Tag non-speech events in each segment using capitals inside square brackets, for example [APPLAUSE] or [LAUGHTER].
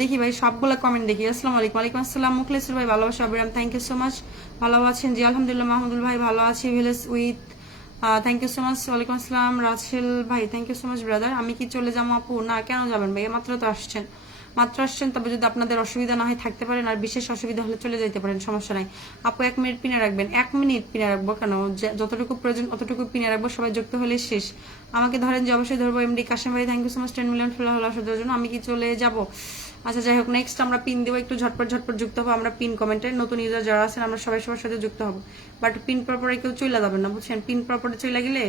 দেখি ভাই, সবগুলো কমেন্ট দেখি। আসসালামু আলাইকুম। ওয়ালাইকুম আসসালাম। মুখলেসুর ভাই, ভালোবাসা আবিরাম থ্যাংক ইউ সো মাচ ভালো আছেন? জি, আলহামদুলিল্লাহ, মাহমুদুল ভাই ভালো আছি। Village with thank you so much ওয়ালাইকুম আসসালাম। রাসেল ভাই thank you so much brother আমি কি চলে যাব আপু? না, কেন যাবেন ভাই? মাত্র তো আসছেন। মাত্র আসছেন, তবে যদি আপনাদের অসুবিধা না হয়, থাকতে পারেন। আর বিশেষ অসুবিধা হলে চলে যেতে পারেন, সমস্যা নাই। আপু, এক মিনিট পিনে রাখবেন। এক মিনিট পিনে রাখব কেন? যতটুকু প্রয়োজন, অতটুকু পিনে রাখব। সবাই যুক্ত হলে শেষ। আমাকে ধরেন যে, অবশ্যই ধরবো। এমডি কাশিম ভাই thank you so much ten million follow হলো আসার জন্য। আমি কি চলে যাব? আচ্ছা যাই হোক নেক্সট আমরা পিন দেবো, একটু ঝটপট ঝটপট যুক্ত হব। আমরা পিন কমেন্টে নতুন ইউজার যারা আছেন, আমরা সবাই সবার সাথে যুক্ত হব। বাট পিন পরপরে কেউ চলে যাবেন না, বুঝছেন? পিন পরপরে চলে গেলে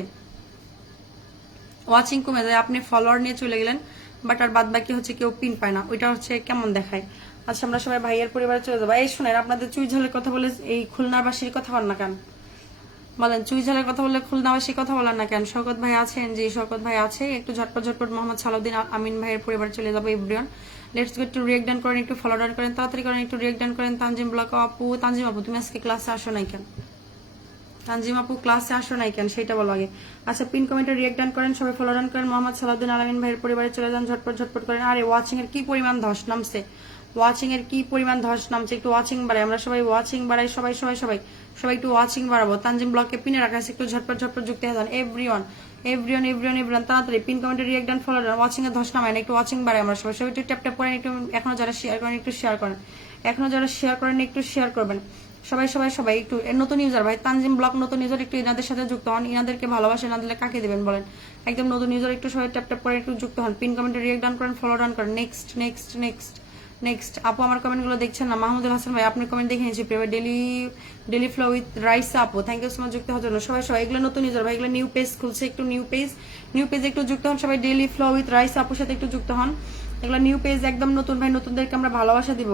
ওয়াচিং কমে যায়, আপনি ফলোয়ার নিয়ে চলে গেলেন বাট আর বাদ বাকি হচ্ছে কেউ পিন পায় না, ওইটা হচ্ছে কেমন দেখায়? আচ্ছা আমরা সবাই ভাইয়ের পরিবারে চলে যাব। এই শুনেন, আপনাদের চুই ঝালের কথা বলে, এই খুলনাবাসীর কথা বল না কেন? বলেন, চুই ঝালের কথা বললে খুলনাবাসীর কথা বলেন না কেন? শওকত ভাই আছেন? যে শওকত ভাই আছে। একটু ঝটপট ঝটপট মোহাম্মদ সালাউদ্দিন আমিন ভাইয়ের পরিবারে চলে যাব এভরিওয়ান লেটস গো একটু রিয়েক্ট ডান করেন একটু ফলো ডান করেন তাড়াতাড়ি করেন একটু রিয়েক্ট ডান করেন তানজিম ব্লক আপু তানজিম আপু তুমি আজকে ক্লাসে আসো নাই কেন? তানজিম আপু ক্লাসে আসো নাই কেন? সেটা বলো আগে। আচ্ছা পিন কমেন্টে রিয়েক্ট ডান করেন সবাই ফলো ডান করেন মোহাম্মদ সালাউদ্দিন আলমিন ভাইয়ের পরিবারে চলে যান, ঝটপট ঝটপট করেন। আরে ওয়াচিং এর কি পরিমাণ ধস নামছে? ওয়াচিং এর কি পরিমাণ ধস নামছে একটু ওয়াচিং বাড়াই। আমরা সবাই ওয়াচিং বাড়াই, সবাই সবাই সবাই সবাই একটু ওয়াচিং বাড়াবো। তানজিম ব্লককে পিনে রাখা আছে একটু ঝটপট ঝটপট যুক্ত হয়ে যান। এভরিওয়ান এভরিওয়ান এভরিওয়ান এভরিওয়ান তাড়াতাড়ি পিন কমেন্টে react done follow done watching এর ধস নামায় না, একটু ওয়াচিং বাড়াই আমরা সবাই। সবাই একটু ট্যাপ ট্যাপ করেন, একটু এখনও যারা শেয়ার করেন, একটু শেয়ার করেন। এখনও যারা শেয়ার করেন, একটু শেয়ার করবেন। সবাই সবাই সবাই একটু নতুন ইউজার ভাই, তানজিম ব্লক নতুন ইউজার একটু এনাদের সাথে যুক্ত হন। ইনাদেরকে ভালোবাসে না দিলে কাকে দেবেন বলেন? একদম নতুন ইউজার একটু সবাই ট্যাপ ট্যাপ করে একটু যুক্ত হন। পিন কমেন্টে রিয়েক্ট ডান করেন ফলো ডান করেন। নেক্সট নেক্সট নেক্সট নেক্সট আপু আমার কমেন্টগুলো দেখছেন না? মাহমুদুল হাসান ভাই, আপনার কমেন্ট দেখে নিয়েছি প্রিয় daily daily flow with rice আপু। থ্যাংক ইউ সো মাচ যুক্ত হওয়ার জন্য। সবাই সবাই, এগুলো নতুন ইউজার ভাই, এগুলো নিউ পেজ খুলছে, একটু নিউ পেজ নিউ পেজে একটু যুক্ত হন। সবাই ডেলি ফ্লো উইথ রাইস আপুর সাথে একটু যুক্ত হন। এগুলো নিউ পেজ একদম নতুন, ভাই, নতুনদেরকে আমরা ভালোবাসা দিব।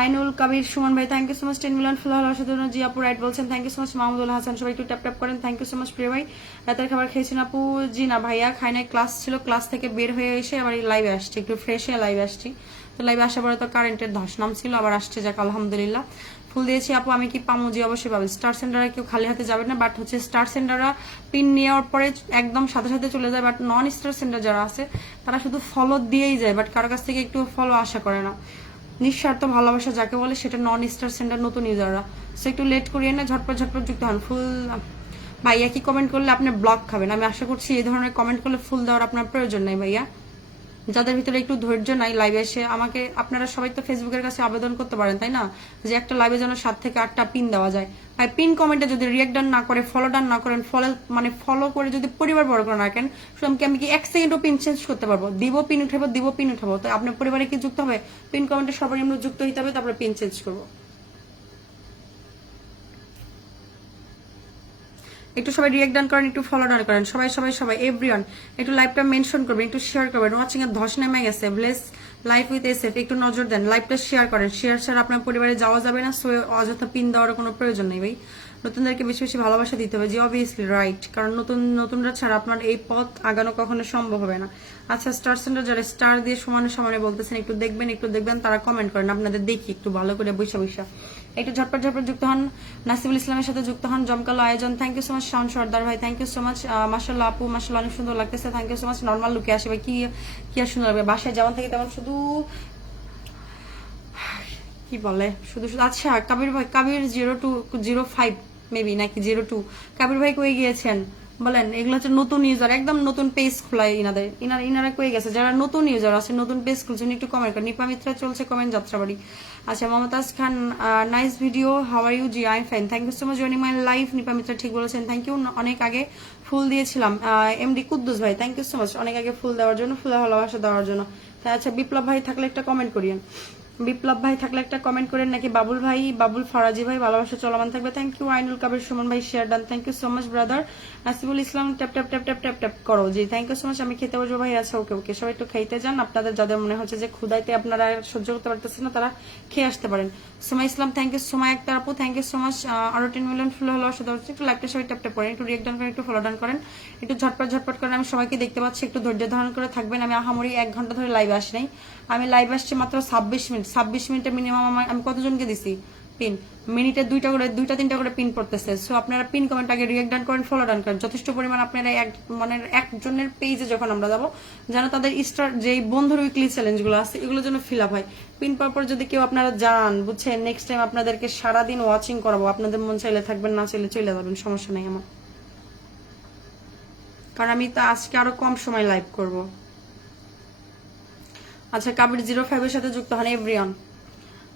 আইনুল কবির সুমন ভাই thank you so much ten million follow হওয়ার সাথে জি, আপু রাইট বলছেন thank you so much Mahmudul Hasan, সবাই একটু ট্যাপ ট্যাপ করেন। থ্যাংক ইউ সো মাচ প্রিয় ভাই। রাতের খাবার খেয়েছেন আপু। জি না, ভাইয়া খাই নাই ক্লাস ছিল ক্লাস থেকে বের হয়ে এসে আবার লাইভে আসছি, একটু ফ্রেশ লাইভে আসছি। তো লাইভে আসার পরে তো কারেন্টের ধস ছিল আবার আসছে যাক, আলহামদুলিল্লাহ। ফুল দিয়েছি, আপু, আমি কি পামো? জি, অবশ্যই পাবেন স্টার সেন্টারে কেউ খালি হাতে যাবে না বাট হচ্ছে স্টার সেন্টাররা পিন নেওয়ার পরে একদম সাথে সাথে চলে যায় বাট নন স্টার সেন্টার যারা আছে, তারা শুধু ফলো দিয়েই যায় বাট কারও কাছ থেকে একটু ফলো আশা করে না। নিঃস্বার্থ ভালোবাসা যাকে বলে, সেটা নন স্টার সেন্টার নতুন ইউজাররা সো একটু লেট করিয়ে না, ঝটপট ঝটপট যুক্ত হন। ফুল, ভাইয়া কি কমেন্ট করলে আপনি ব্লক খাবেন? আমি আশা করছি এই ধরনের কমেন্ট করলে ফুল দেওয়ার আপনার প্রয়োজন নেই, ভাইয়া। যাদের ভিতরে একটু ধৈর্য নাই লাইভে এসে আমাকে, আপনারা সবাই তো ফেসবুকের কাছে আবেদন করতে পারেন, তাই না? যে একটা লাইভে যেন সাত থেকে আটটা পিন দেওয়া যায়। ভাই পিন কমেন্টে যদি রিয়েক্ট ডান না করে ফলো ডান না করেন ফলো মানে ফলো করে যদি পরিবার বড় করে রাখেন সুতরাং আমি কি এক সেকেন্ডও পিন চেঞ্জ করতে পারব? দিব পিন উঠাবো, দিব পিন উঠাবো। তো আপনার পরিবারে কি যুক্ত হবে? পিন কমেন্টে সবাই আমরা যুক্ত হতে হবে, তারপরে পিন চেঞ্জ করব। একটু সবাই রিয়েক্ট ডান করেন, একটু ফলো ডান করেন। সবাই সবাই সবাই এভরিওয়ান একটু লাইভটা মেনশন করবেন, একটু শেয়ার করবেন। ওয়াচিং এর ধস নেমে গেছে। ব্লেস লাইফ উইথ এস একটু নজর দেন লাইভটা শেয়ার করেন। শেয়ার ছাড়া আপনার পরিবারে যাওয়া যাবে না সো অযথা পিন দেওয়ার কোনো প্রয়োজন নেই ভাই। নতুনদেরকে বেশি বেশি ভালোবাসা দিতে হবে জি অবভিয়াসলি রাইট কারণ নতুন, নতুনরা ছাড়া আপনার এই পথ আগানো কখনো সম্ভব হবে না। আচ্ছা স্টার সেন্টার যারা স্টার দিয়ে সমানে সমানে বলতেছেন, একটু দেখবেন একটু দেখবেন, তারা কমেন্ট করেন। আপনাদের দেখি, একটু ভালো করে বৈশা বৈশা একটু ঝটপট ঝটপট যুক্ত হন। নাসিবুল ইসলামের সাথে যুক্ত হন জমকালো আয়োজন। Thank you so much Shaon Sardar ভাই। থ্যাংক ইউ সো মাচ মাসাল্লাহ আপু মাসাল্লাহ অনেক সুন্দর লাগতেছে। Thank you so much normal লুকে আসে। ভাই, কি কি আর সুন্দর লাগবে? বাসায় যেমন থাকে তেমন শুধু, কি বলে? শুধু শুধু আচ্ছা কাবির ভাই, Kabir zero two zero five maybe নাকি জিরো টু কাবির ভাই কয়ে গিয়েছেন? বলেন, এগুলো হচ্ছে নতুন ইউজার একদম নতুন পেজ খোলায় ইনাদের। ইনারা ইনারা কয়ে গেছে? যারা নতুন ইউজার আছে, নতুন পেজ খুলছেন একটু কমেন্ট করেন। নিপা মিত্রা চলছে কমেন্ট যাত্রাবাড়ি আচ্ছা Momtaz Khan nice video how are you G I fine thank you so much joining my life Nipa Mitra ঠিক বলেছেন। থ্যাংক ইউ অনেক আগে ফুল দিয়েছিলাম। এমডি কুদ্দুস ভাই থ্যাংক ইউ সো মাচ অনেক আগে ফুল দেওয়ার জন্য, ফুল ভালোবাসা দেওয়ার জন্য। আচ্ছা বিপ্লব ভাই থাকলে একটা কমেন্ট করিয়েন। বিপ্লব ভাই থাকলে একটা কমেন্ট করেন, নাকি বাবুল ভাই, বাবুল ফরাজি ভাই, ভালোবাসা চলমান থাকবে? থ্যাংক ইউ আইনুল কাবির সুমন ভাই share done thank you so much brother Asiful Islam tap tap tap tap tap tap করো। জি থ্যাংক ইউ সো মাচ আমি খেতে বসবো ভাই আচ্ছা ওকে ওকে সবাই একটু খাইতে যান। আপনাদের যাদের মনে হচ্ছে যে ক্ষুদাইতে আপনারা সহ্য করতে পারতেছেন না, তারা খেয়ে আসতে পারেন। সোমা ইসলাম থ্যাংক ইউ সোমা আক্তার আপু থ্যাংক ইউ সো মাচ আরও টেন মিলিয়ন ফুল হলো সাথে হচ্ছে একটু লাইভটা সবাই ট্যাপ ট্যাপ করেন, একটু রিয়েক্ট ডান করেন, একটু ফলো ডান করেন। একটু ঝটপট ঝটপট করেন আমি সবাইকে দেখতে পাচ্ছি, একটু ধৈর্য ধারণ করে থাকবেন। আমি আহামরি এক ঘণ্টা ধরে লাইভ আসি নাই। আমি লাইভ আসছি মাত্র ছাব্বিশ মিনিট। ছাব্বিশ মিনিটে মিনিমাম আমার আমি কতজনকে দিছি? পিন। মিনিটে দুইটা করে দুইটা তিনটা করে পিন পড়তেছে। সো আপনারা পিন কমেন্ট আগে রিয়েক্ট ডান করেন ফলো ডান করেন। যথেষ্ট পরিমাণ আপনারা এক মানে একজনের পেজে যখন আমরা যাব, যেন তাদের স্টার যে বন্ধুর উইকলি চ্যালেঞ্জগুলো আছে, এগুলো যেন ফিল আপ হয়। পিন পাওয়ার পর যদি কেউ আপনারা যান, বুঝছেন নেক্সট টাইম আপনাদেরকে সারাদিন ওয়াচিং করাবো। আপনাদের মন চাইলে থাকবেন, না চাইলে চলে যাবেন, সমস্যা নেই আমার। কারণ আমি তো আজকে আরও কম সময় লাইভ করব। আচ্ছা কাবির জিরো ফাইভের সাথে যুক্ত হন everyone.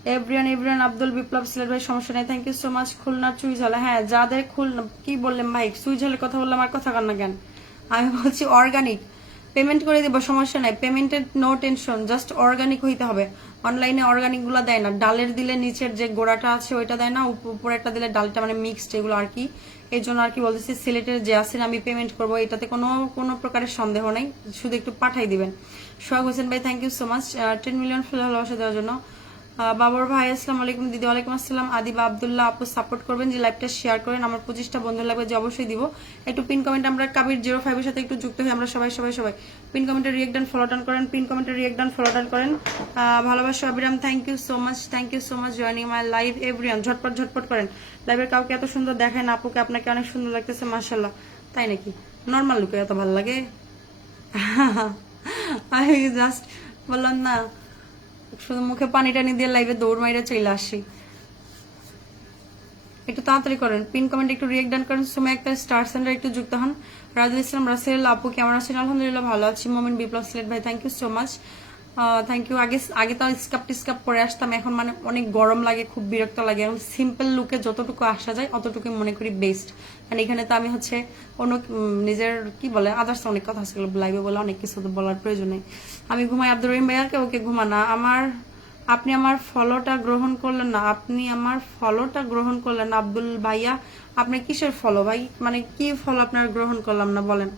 Everyone everyone, Abdul Biplob Sylhet ভাই, সমস্যা নেই। থ্যাংক ইউ সো মাচ খুলনার চুইঝালে। হ্যাঁ যাদের খুলনা, কি বললেন ভাই চুইঝালের কথা বললাম আর কথা কান না কেন? আমি বলছি অর্গানিক পেমেন্ট করে দিব, সমস্যা নাই। পেমেন্টের নো টেনশন জাস্ট অর্গানিক হইতে হবে। অনলাইনে অর্গানিকগুলো দেয় না। ডালের দিলে নিচের যে গোড়াটা আছে, ওইটা দেয় না। উপ- উপরে একটা দিলে ডালটা মানে মিক্সড এগুলো আর কি। এই জন্য আর কি বলতেছি, সিলেটের যে আছেন, আমি পেমেন্ট করব। এটাতে কোনো কোনো প্রকারের সন্দেহ নাই। শুধু একটু পাঠাই দিবেন। সোহাগ হোসেন ভাই thank you so much ten million full ভালোবাসা দেওয়ার জন্য। বাবর ভাই, আসসালামু আলাইকুম। দিদি, ওয়ালাইকুম আসসালাম। আদিবা, আব্দুল্লাহ আপু সাপোর্ট করবেন, যে লাইভটা শেয়ার করেন। আমার পঁচিশটা বন্ধু লাগবে যে অবশ্যই দিব। একটু পিন কমেন্ট আমরা কাবির জিরো ফাইভের সাথে একটু যুক্ত হই। আমরা সবাই সবাই সবাই। পিন কমেন্টে রিয়েক্ট ডান ফলো ডান করেন। পিন কমেন্টে রিয়েক্ট ডান ফলো ডান করেন। ভালোবাসা, অবিরাম thank you so much thank you so much joining my live everyone ঝটপট ঝটপট করেন। লাইভের কাউকে এত সুন্দর দেখেন আপুকে আপনাকে অনেক সুন্দর লাগতেছে মার্শাল্লাহ তাই নাকি? নর্মাল লুকে এত ভালো লাগে? [LAUGHS] জাস্ট বললাম না। শুধু মুখে পানি টানি দিয়ে লাইভে দৌড় মাইরে চলে আসি। একটু তাড়াতাড়ি করেন। পিন কমেন্ট একটু রিয়েক্ট ডান করেন। সময় একটা স্টার সেন্টার একটু যুক্ত হন। রাজুল ইসলাম, রাসেল, আপু কেমন আছেন? আলহামদুলিল্লাহ ভালো আছি। মোমেন্ট বিপ্লব সিলেট ভাই thank you so much thank you আগে আগে তো স্কাপ টিস্কাপ পরে আসতাম, এখন মানে অনেক গরম লাগে, খুব বিরক্ত লাগে। এখন সিম্পল লুকে যতটুকু আসা যায়, অতটুকুই মনে করি বেস্ট কারণ এখানে তো আমি হচ্ছে অন্য নিজের কি বলে আদার্স অনেক কথা আছে লাইভে বলে অনেক কিছু তো বলার প্রয়োজন নেই। আমি ঘুমাই আব্দুর রহিম ভাইয়াকে, ওকে ঘুমানা। আমার, আপনি আমার ফলোটা গ্রহণ করলেন না। আপনি আমার ফলোটা গ্রহণ করলেন আব্দুল ভাইয়া, আপনি কিসের ফলো ভাই? মানে কি ফলো আপনার গ্রহণ করলাম না বলেন।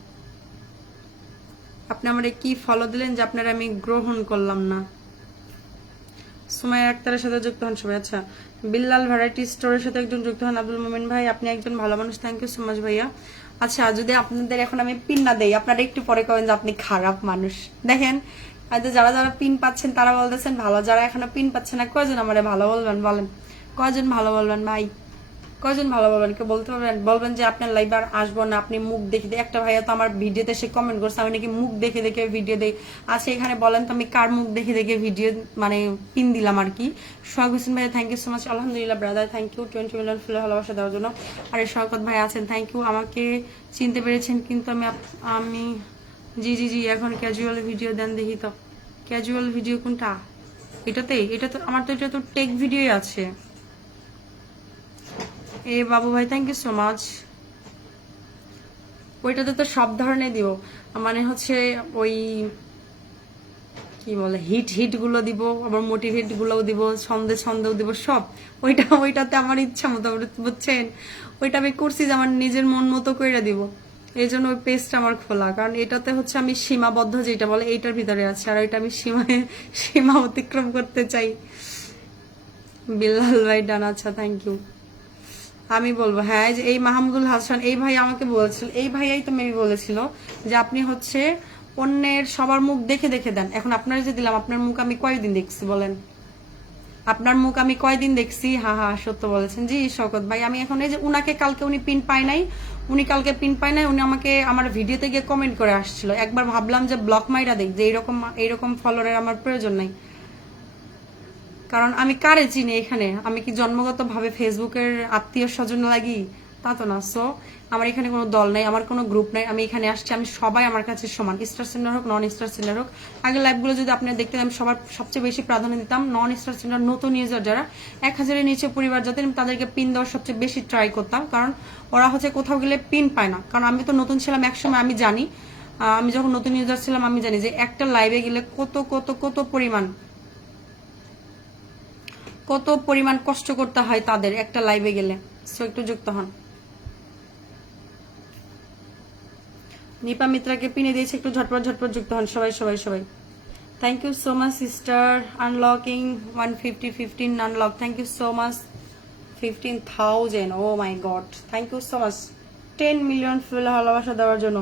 আপনি আমারে কি ফলো দিলেন যে আপনারা আমি গ্রহণ করলাম না? সুমাইয়া আক্তারের সাথে যুক্ত হন সবাই। আচ্ছা বিল্লাল ভ্যারাইটি স্টোরের সাথে একজন যুক্ত হন আব্দুল মোমিন ভাই। আপনি একজন ভালো মানুষ। থ্যাংক ইউ সো ভাইয়া। আচ্ছা যদি আপনাদের এখন আমি পিন না দেই, আপনারা একটু পরে কবেন যে আপনি খারাপ মানুষ। দেখেন হয়তো যারা যারা পিন পাচ্ছেন, তারা বলতেছেন, ভালো। যারা এখনও পিন পাচ্ছে না, কয়জন আমারে ভালো বলবেন বলেন? কয়জন ভালো বলবেন ভাই? কয়জন ভালো বলবেন? কে বলতে পারবেন? বলবেন যে আপনার লাইভ আর আসব না, আপনি মুখ দেখে দিয়ে একটা ভাইয়া তো আমার ভিডিওতে সে কমেন্ট করছে, আমি নাকি মুখ দেখে দেখে ভিডিও দেই। আচ্ছা এখানে বলেন তো আমি কার মুখ দেখে দেখে ভিডিও মানে পিন দিলাম আর কি? সোহাগ হোসেন ভাইয়া থ্যাংক ইউ সো মাচ আলহামদুলিল্লাহ brother thank you twenty million ফুলে ভালোবাসা দেওয়ার জন্য। আর, শওকত ভাই আছেন থ্যাংক ইউ আমাকে চিনতে পেরেছেন, কিন্তু আমি আমি জি জি জি, এখন ক্যাজুয়াল ভিডিও দেন দেখি তো। ক্যাজুয়াল ভিডিও কোনটা? এটাতেই এটা তো আমার তো এটা তো টেক ভিডিওই আছে। এ বাবু ভাই থ্যাংক ইউ সো মাচ ওইটাতে তো সব ধরনের দিব। মানে হচ্ছে ওই কি বলে হিট হিটগুলো দিব, আবার মোটিভেট গুলোও দিব, ছন্দে ছন্দেও দিব, সব। ওইটা, ওইটাতে আমার ইচ্ছা মতো বুঝছেন? ওইটা আমি করছি যে আমার নিজের মন মতো করে দিব। এই জন্য ওই পেজটা আমার খোলা। কারণ এটাতে হচ্ছে আমি সীমাবদ্ধ, যেটা বলে এইটার ভিতরে আছে। আর ওইটা আমি সীমায়, সীমা অতিক্রম করতে চাই। বিল্লাল ভাই, ডান আচ্ছা থ্যাংক ইউ আমি বলব হ্যাঁ যে এই মাহমুদুল হাসান, এই ভাই আমাকে বলেছিল, এই ভাইয়াই তো মেবি বলেছিল যে আপনি হচ্ছে অন্যের সবার মুখ দেখে দেখে দেন। এখন আপনার যে দিলাম, আপনার মুখ আমি কয়দিন দেখছি বলেন? আপনার মুখ আমি কয়দিন দেখছি? হা হা, সত্য বলেছেন। জি শকত ভাই, আমি এখন এই যে উনাকে কালকে উনি পিন পায় নাই, উনি কালকে পিন পায় নাই, উনি আমাকে আমার ভিডিওতে গিয়ে কমেন্ট করে আসছিল। একবার ভাবলাম যে ব্লক মাইরা দেখ যে এইরকম এইরকম ফলোয়ারের আমার প্রয়োজন নাই। কারণ আমি কারে চিনি এখানে? আমি কি জন্মগত ভাবে ফেসবুকের আত্মীয় স্বজন লাগি? তা তো না। সো আমার এখানে কোনো দল নাই, আমার কোনো গ্রুপ নাই। আমি এখানে আসছি, আমি সবাই আমার কাছে সমান। স্টার সেন্টার হোক নন স্টার সেন্টার হোক। আগে লাইভগুলো যদি আপনি দেখতেন আমি সবার সবচেয়ে বেশি প্রাধান্য দিতাম নন স্টার সেন্টার নতুন ইউজার যারা। এক হাজারের নিচে পরিবার যাদের আমি তাদেরকে পিন দেওয়ার সবচেয়ে বেশি ট্রাই করতাম। কারণ ওরা হচ্ছে কোথাও গেলে পিন পায় না। কারণ আমি তো নতুন ছিলাম, একসময় আমি জানি। আমি যখন নতুন ইউজার ছিলাম, আমি জানি যে একটা লাইভে গেলে কত কত কত পরিমাণ কত পরিমাণ কষ্ট করতে হয় তাদের একটা লাইভে গেলে। সো একটু যুক্ত হন। নিপা মিত্রাকে পিনে দিয়েছে, একটু ঝটপট ঝটপট যুক্ত হন। সবাই সবাই সবাই। Thank you so much sister unlocking one fifty fifteen unlock thank you so much fifteen thousand oh my God thank you so much ten million full ভালোবাসা দেওয়ার জন্য।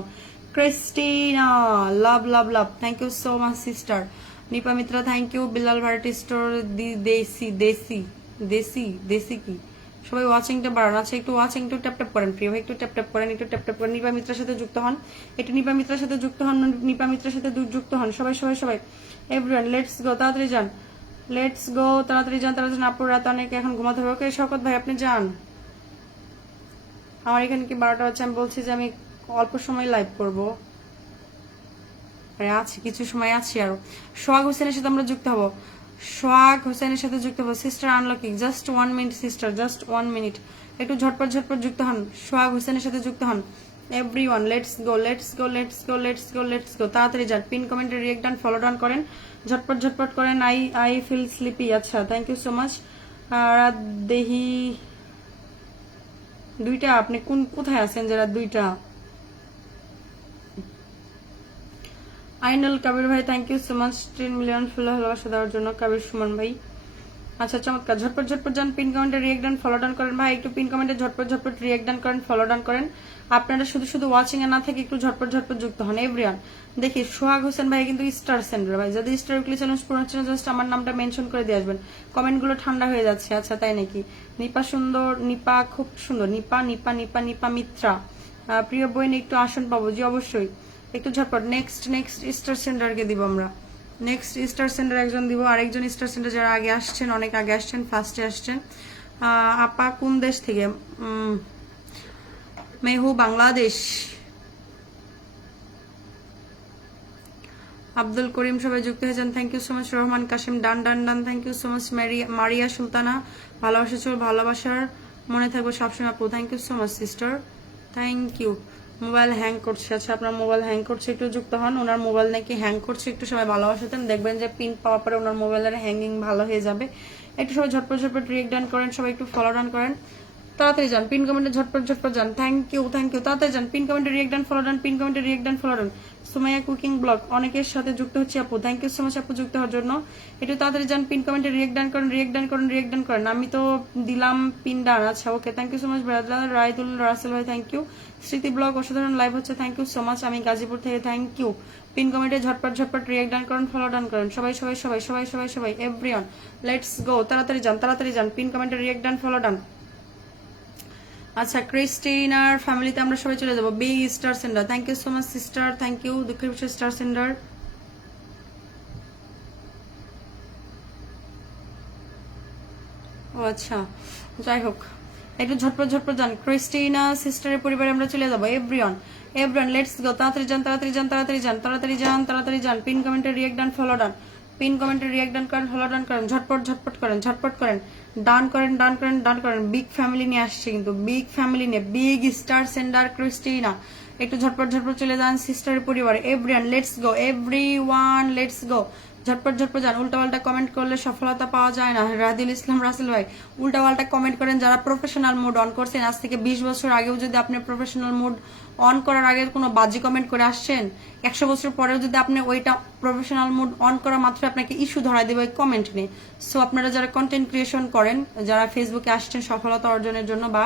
Christina love love love thank you so much sister Nipa Mitra thank you Billal variety store দি, দেশি দেশি দেশি দেশি কি? সবাই ওয়াচিংটা বাড়ান। আচ্ছা একটু ওয়াচিং একটু ট্যাপ ট্যাপ করেন। প্রিয় ভাই, একটু ট্যাপ ট্যাপ করেন, একটু ট্যাপ ট্যাপ করেন। নিপা মিত্রের সাথে যুক্ত হন। একটু নিপা মিত্রের সাথে যুক্ত হন, নিপা মিত্রের সাথে যুক্ত হন। সবাই সবাই সবাই। এভরিওয়ান লেটস গো তাড়াতাড়ি যান। লেটস গো তাড়াতাড়ি যান, তাড়াতাড়ি আপুর রাত অনেক এখন ঘুমাতে হবে। ওকে শকত ভাই, আপনি যান। আমার এখানে কি বারোটা হচ্ছে আমি বলছি যে আমি অল্প সময় লাইভ করব। আরে আছে, কিছু সময় আছি আরও। সোহাগ হোসেনের সাথে আমরা যুক্ত হব। সোহাগ হোসেনের সাথে যুক্ত হব। Sister unlocking just one minute sister just one minute একটু ঝটপট ঝটপট যুক্ত হন। সোহাগ হোসেনের সাথে যুক্ত হন। Every one let's go let's go let's go let's go let's go তাড়াতাড়ি যান। পিন কমেন্টে রিয়েক্ট ডান ফলো ডান করেন। ঝটপট ঝটপট করেন। আই আই ফিল স্লিপি আচ্ছা থ্যাংক ইউ সো মাচ আর দেহি দুইটা, আপনি কোন, কোথায় আছেন যারা দুইটা? আইনাল কাবির ভাই thank you so much ten million ফুল ভালোবাসা দেওয়ার জন্য। কাবির সুমন ভাই। আচ্ছা চমৎকার। ঝটপট ঝটপট যান পিন কমেন্টে রিয়েক্ট ডান ফলো ডান করেন। ভাই, একটু পিন কমেন্টে ঝটপট ঝটপট রিয়েক্ট ডান করেন ফলো ডান করেন। আপনারা শুধু শুধু ওয়াচিং এ না থেকে একটু ঝটপট ঝটপট যুক্ত হন। এভরিওয়ান দেখি, সোহাগ হোসেন ভাই কিন্তু স্টার সেন্টার ভাই। যদি স্টার উইকলি চ্যালেঞ্জ পূরণ হচ্ছে জাস্ট আমার নামটা মেনশন করে দিয়ে আসবেন। কমেন্টগুলো ঠান্ডা হয়ে যাচ্ছে। আচ্ছা তাই নাকি? নিপা সুন্দর, নিপা খুব সুন্দর। নিপা নিপা নিপা নিপা মিত্রা। প্রিয় বইন একটু আসন পাবো? জি, অবশ্যই। একটু ঝটপট নেক্সট নেক্সট স্টার সেন্টারকে দিব আমরা। নেক্সট স্টার সেন্টার একজন দিব, আরেকজন স্টার সেন্টার যারা আগে আসছেন, অনেক আগে আসছেন ফার্স্টে আসছেন। আপা কোন দেশ থেকে? মেহু, বাংলাদেশ। আব্দুল করিম সবাই যুক্ত হয়েছেন thank you so much Rahman Kashim done done done. Thank you so much Maria, Sultana. ভালোবাসা চল ভালোবাসার মনে থাকব সবসময় আপু। Thank you so much sister thank you mobile hang করছে। আচ্ছা আপনার মোবাইল হ্যাং করছে, একটু যুক্ত হন। ওনার মোবাইল নাকি হ্যাং করছে, একটু সবাই ভালোবাসাতেন দেখবেন যে পিন পাওয়ার পরে ওনার মোবাইলের হ্যাঙ্গিং ভালো হয়ে যাবে। একটু সবাই ঝটপট ঝটপট রিয়েক্ট ডান করেন, সবাই একটু ফলো ডান করেন। তাড়াতাড়ি যান পিন কমেন্টে ঝটপট ঝটপট যান। থ্যাংক ইউ থ্যাংক ইউ তাড়াতাড়ি যান পিন কমেন্টে react done follow done pin কমেন্টে react done follow done Sumaiya cooking blog অনেকের সাথে যুক্ত হচ্ছে আপু। থ্যাংক ইউ সো মাচ আপু যুক্ত হওয়ার জন্য। একটু তাড়াতাড়ি যান পিন কমেন্টে রিয়েক্ট ডান করেন রিয়েক্ট ডান করেন রিয়েক্ট ডান করেন। আমি তো দিলাম পিন ডান আচ্ছা okay thank you so much brother Raidul Rasel ভাই থ্যাংক ইউ স্মৃতি ব্লগ অসাধারণ লাইভ হচ্ছে। থ্যাংক ইউ সো মাচ আমি গাজীপুর থেকে থ্যাংক ইউ পিন কমেন্টে ঝটপট ঝটপট রিয়েক্ট ডান করেন ফলো ডান করেন। সবাই সবাই সবাই সবাই সবাই সবাই এভরিওয়ান লেটস গো তাড়াতাড়ি যান তাড়াতাড়ি যান। পিন কমেন্টে রিয়েক্ট ডান ফলো ডান আচ্ছা ক্রিস্টিনার ফ্যামিলিতে আমরা সবাই চলে যাব। B star center thank you so much sister thank you দুঃখের বিষয় স্টার সেন্টার ও আচ্ছা। যাই হোক। একটু ঝটপট ঝটপট যান। ক্রিস্টিনা সিস্টারের পরিবারে আমরা চলে যাব। এভরিওয়ান এভরিওয়ান লেটস গো তাড়াতাড়ি যান তাড়াতাড়ি যান তাড়াতাড়ি যান তাড়াতাড়ি যান তাড়াতাড়ি যান। পিন কমেন্টে react done follow done pin কমেন্টে রিয়েক্ট ডান করেন ফলো ডান করেন। ঝটপট ঝটপট করেন ঝটপট করেন। ডান করেন ডান করেন ডান করেন। বিগ ফ্যামিলি নিয়ে আসছে কিন্তু। বিগ ফ্যামিলি নিয়ে বিগ স্টার সেন্ডার ক্রিস্টিনা। একটু ঝটপট ঝটপট চলে যান সিস্টারের পরিবারে। Everyone let's go everyone let's go ঝটপট ঝটপট যান, উল্টাপাল্টা কমেন্ট করলে সফলতা পাওয়া যায় না। রাদিল ইসলাম, রাসেল ভাই, উল্টাপাল্টা কমেন্ট করেন যারা প্রফেশনাল মোড অন করছেন। আজ থেকে বিশ বছর আগেও যদি আপনি প্রফেশনাল মোড অন করার আগে কোনো বাজি কমেন্ট করে আসছেন? একশো বছর পরেও যদি আপনি ওইটা প্রফেশনাল মুড অন করা মাত্র আপনাকে ইস্যু ধরা দেবে ওই কমেন্ট নিয়ে। সো আপনারা যারা কন্টেন্ট ক্রিয়েশন করেন, যারা ফেসবুকে আসছেন সফলতা অর্জনের জন্য বা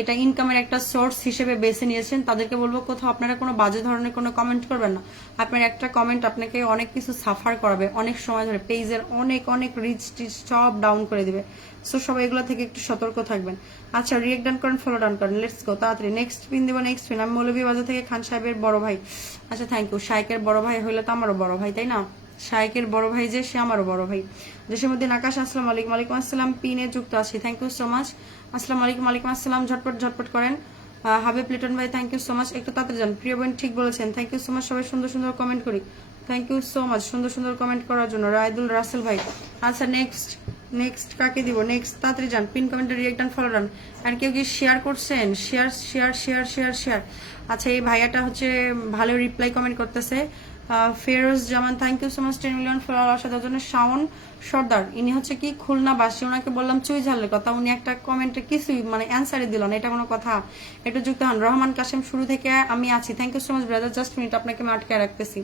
এটা ইনকামের একটা সোর্স হিসেবে বেছে নিয়েছেন, তাদেরকে বলব কোথাও আপনারা কোনো বাজে ধরনের কোনো কমেন্ট করবেন না। আপনার একটা কমেন্ট আপনাকে অনেক কিছু সাফার করাবে, অনেক সময় ধরে পেজের অনেক অনেক রিচ টিচ সব ডাউন করে দিবে। সো সবাই এগুলো থেকে একটু সতর্ক থাকবেন। আচ্ছা রিয়েক্ট ডান করেন ফলো ডান করেন। লেটস গো তাড়াতাড়ি। নেক্সট পিন দেবো নেক্সট পিন আমি মৌলভীবাজার থেকে খান সাহেবের বড় ভাই। আচ্ছা থ্যাংক ইউ শাইকের বড় ভাই হইলে তো আমারও বড় ভাই তাই না? শাইকের বড় ভাই যে সে আমারও বড় ভাই। জসীমুদ্দিন আকাশ আসসালাম আলাইকুম। আলাইকুম আসসালাম পিনে যুক্ত আছি। থ্যাংক ইউ সো মাচ আসসালাম আলাইকুম আলাইকুম আসসালাম। ঝটপট ঝটপট করেন। আহ, হাবিব লিটন ভাই থ্যাংক ইউ সো মাচ একটু তাড়াতাড়ি যান। প্রিয় বোন ঠিক বলেছেন। থ্যাংক ইউ সো মাচ সবাই সুন্দর সুন্দর কমেন্ট করি। থ্যাংক ইউ সো মাচ সুন্দর সুন্দর কমেন্ট করার জন্য। রায়দুল রাসেল ভাই। আচ্ছা নেক্সট নেক্সট কাকে দিব? নেক্সট তাড়াতাড়ি যান পিন কমেন্টে রিয়েক্ট ডান ফলো ডান আর কেউ কি শেয়ার করছেন? Share share share share share আচ্ছা এই ভাইয়াটা হচ্ছে ভালো রিপ্লাই কমেন্ট করতেছে। Feroz Zaman thank you so much ten million follower আসার জন্য শাওন সর্দার। ইনি হচ্ছে কি খুলনাবাসী ওনাকে বললাম চুই ঝালের কথা। উনি একটা কমেন্টে কিছুই মানে অ্যান্সারই দিল না, এটা কোনো কথা। একটু যুক্ত হন। রহমান কাশেম, শুরু থেকে আমি আছি। Thank you so much brother just minute আপনাকে আমি আটকে রাখতেছি।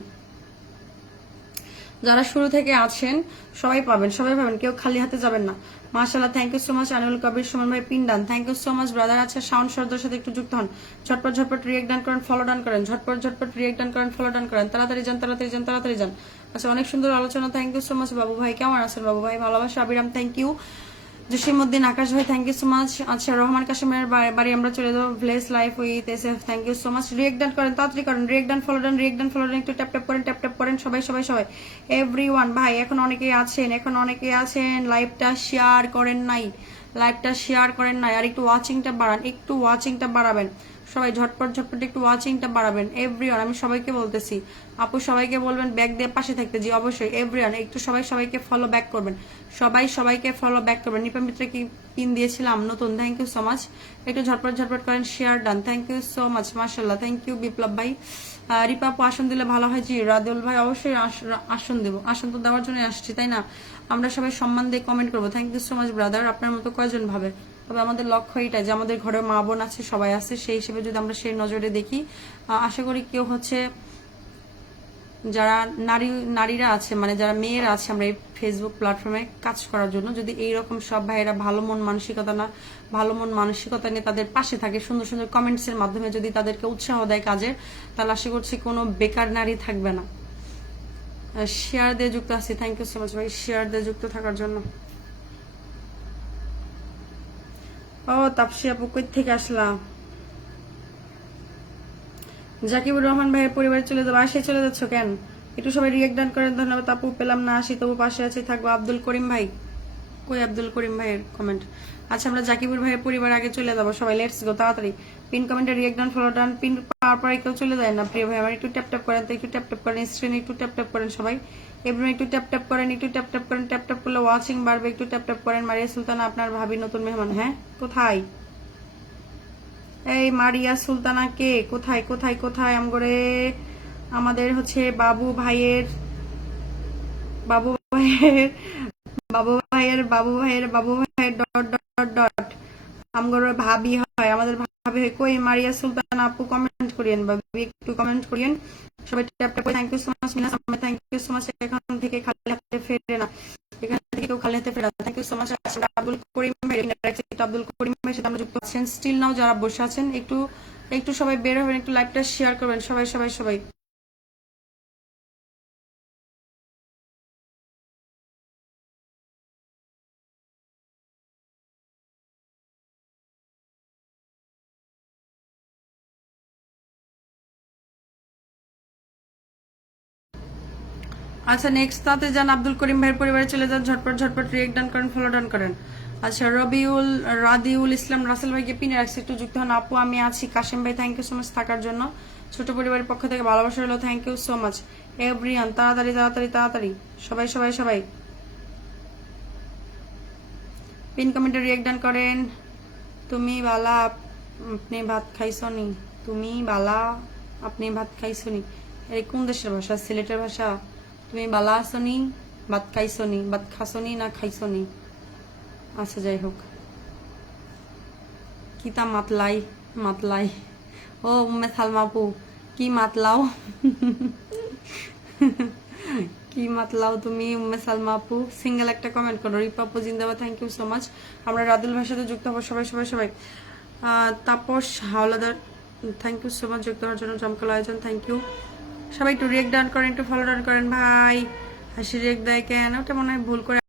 যারা শুরু থেকে আছেন, সবাই পাবেন সবাই পাবেন, কেউ খালি হাতে যাবেন না। মার্শাল্লাহ thank you so much Anul Kabir, Sumon ভাই pin done thank you so much brother আছে সাউন্ড সর্দার সাথে একটু যুক্ত হন। ঝটপট ঝটপট রিয়েক্ট ডান করেন ফলো ডান করেন। ঝটপট ঝটপট রিয়েক্ট ডান করেন ফলো ডান করেন। তাড়াতাড়ি যান তাড়াতাড়ি যান তাড়াতাড়ি যান। আচ্ছা অনেক সুন্দর আলোচনা। থ্যাংক ইউ সো মাচ বাবু ভাই। কেমন আছেন, বাবু ভাই? ভালোবাসা, আবিরাম থ্যাংক ইউ জসিমুদ্দিন আকাশ ভাই থ্যাংক ইউ সো মাচ আচ্ছা রহমান কাশিমের বাড়ি আমরা চলে যাব bless life with S F thank you so much react done করেন, তাড়াতাড়ি করেন react done follow done react done follow done একটু ট্যাপ ট্যাপ করেন ট্যাপ ট্যাপ করেন, সবাই সবাই সবাই। এভরি ওয়ান ভাই, এখন অনেকেই আছেন, এখন অনেকেই আছেন লাইভটা শেয়ার করেন নাই লাইভটা শেয়ার করেন নাই, আর একটু ওয়াচিংটা বাড়ান, একটু ওয়াচিংটা বাড়াবেন। সবাই ঝটপট ঝটপট একটু ওয়াচিংটা বাড়াবেন এভরিওয়ান আমি সবাইকে বলতেছি, আপু সবাইকে বলবেন ব্যাক দিয়ে পাশে থাকতে, জি অবশ্যই এভরিওয়ান একটু সবাই সবাইকে ফলো ব্যাক করবেন, সবাই সবাইকে ফলো ব্যাক করবেন, নিপা মিত্র কি পিন দিয়েছিলাম, নতুন থ্যাংক ইউ সো মাচ একটু ঝটপট ঝটপট করেন share done thank you so much মার্শাল্লাহ থ্যাংক ইউ বিপ্লব ভাই রিপা আপু আসন দিলে ভালো হয়, জি রাদেউল ভাই অবশ্যই আস- আসন দেবো, আসন তো দেওয়ার জন্য আসছি, তাই না? আমরা সবাই সম্মান দিয়ে কমেন্ট করব thank you so much brother আপনার মতো কয়জন ভাবে? তবে আমাদের লক্ষ্য এটাই যে আমাদের ঘরে মা বোন আছে, সবাই আছে। সেই হিসেবে যদি আমরা সেই নজরে দেখি আশা করি কেউ হচ্ছে যারা নারী, নারীরা আছে মানে যারা মেয়েরা আছে আমরা এই ফেসবুক প্ল্যাটফর্মে কাজ করার জন্য, যদি এই রকম সব ভাইয়েরা ভালো মন মানসিকতা না, ভালো মন মানসিকতা নিয়ে তাদের পাশে থাকে, সুন্দর সুন্দর কমেন্টস এর মাধ্যমে যদি তাদেরকে উৎসাহ দেয় কাজের, তাহলে আশা করছি কোনো বেকার নারী থাকবে না। শেয়ার দিয়ে যুক্ত আছি। থ্যাংক ইউ সো মাচ ভাই। শেয়ার দিয়ে যুক্ত থাকার জন্য। ও, তাপসি আপু, কই থেকে আসলাম জাকিবুর রহমান ভাইয়ের পরিবারে চলে যাব। আসে চলে যাচ্ছ কেন? একটু সবাই রিয়েক্ট ডান করেন, ধন্যবাদ আপু, পেলাম না, আসি, তবু পাশে আছি, থাকব। আব্দুল করিম ভাই? কই আব্দুল করিম ভাইয়ের কমেন্ট আচ্ছা আমরা জাকিবুর ভাইয়ের পরিবার আগে চলে যাব, সবাই লেটস গো তাড়াতাড়ি। পিন কমেন্টে react done follow done, pin পাওয়ার পরে কেউ চলে যায় না? প্রিয় ভাই, আমার একটু ট্যাপ ট্যাপ করেন তো, একটু ট্যাপ ট্যাপ করেন স্ক্রিনে একটু ট্যাপ ট্যাপ করেন সবাই। এবার একটু ট্যাপ ট্যাপ করেন, একটু ট্যাপ ট্যাপ করেন ট্যাপ ট্যাপ করলে ওয়াচিং বাড়বে, একটু ট্যাপ ট্যাপ করেন। মারিয়া সুলতানা, আপনার ভাবি নতুন মেহমান হ্যাঁ? কোথায়? এই মারিয়া সুলতানা কে কোথায় কোথায়? কোথায় আমগরে আমাদের হচ্ছে বাবু ভাইয়ের বাবু ভাইয়ের বাবু ভাইয়ের বাবু ভাইয়ের বাবু ভাইয়ের ডট ডট ডট আমগরে ভাবি হয়, আমাদের হয় কই মারিয়া সুলতান আপু কমেন্ট করিয়েন বা একটু কমেন্ট করিয়েন। সবাই tap tap thank you so much Mina thank you so much এখান থেকে খালি হাতে ফেরে না। এখান থেকে কেউ খালি হাতে ফেরে না। Thank you so much Abdul Karim Abdul Karim যুক্ত আছেন স্টিল নাও যারা বসে আছেন, একটু একটু সবাই বের হবেন, একটু লাইভটা শেয়ার করবেন। সবাই সবাই সবাই। আচ্ছা নেক্সট তাতে যান আব্দুল করিম ভাইয়ের পরিবারে চলে যান, ঝটপট ঝটপট রিয়েক্ট ডান করেন ফলো ডান করেন। আচ্ছা রবিউল, রাদিউল ইসলাম রাসেল ভাইকে পিনে রাখছি, একটু যুক্ত হন। আপু, আমি আছি, কাশিম ভাই থ্যাংক ইউ সো মাচ থাকার জন্য। ছোট পরিবারের পক্ষ থেকে ভালোবাসা হলো thank you so much everyone, তাড়াতাড়ি তাড়াতাড়ি তাড়াতাড়ি। সবাই সবাই সবাই। পিন কমেন্টে রিয়েক্ট ডান করেন। তুমি বালা, আপনি ভাত খাইছনি তুমি বালা, আপনি ভাত খাইছনি এই কোন দেশের ভাষা? সিলেটের ভাষা? তুমি বালা আসনি ভাত খাইছনি ভাত খাসনি না খাইছনি? আচ্ছা যাই হোক। কিতা মাতলাই মাতলাই। ও, উম্মে সালমাপু কি মাতলাও? কি মাতলাও তুমি, উম্মে সালমা আপু? সিঙ্গেল একটা কমেন্ট করো। রিপাপু জিন্দাবাদ থ্যাংক ইউ সো মাচ আমরা রাদুল ভাইয়ের সাথে যুক্ত হব। সবাই সবাই সবাই। Tapas Howlader thank you so much যুক্ত হওয়ার জন্য চমকাল আয়োজন। থ্যাংক ইউ সবাই একটু রেক ডান করেন, একটু ফলো ডান করেন। ভাই, হাসি রেক দেয় কেন? ওটা মনে হয় ভুল করে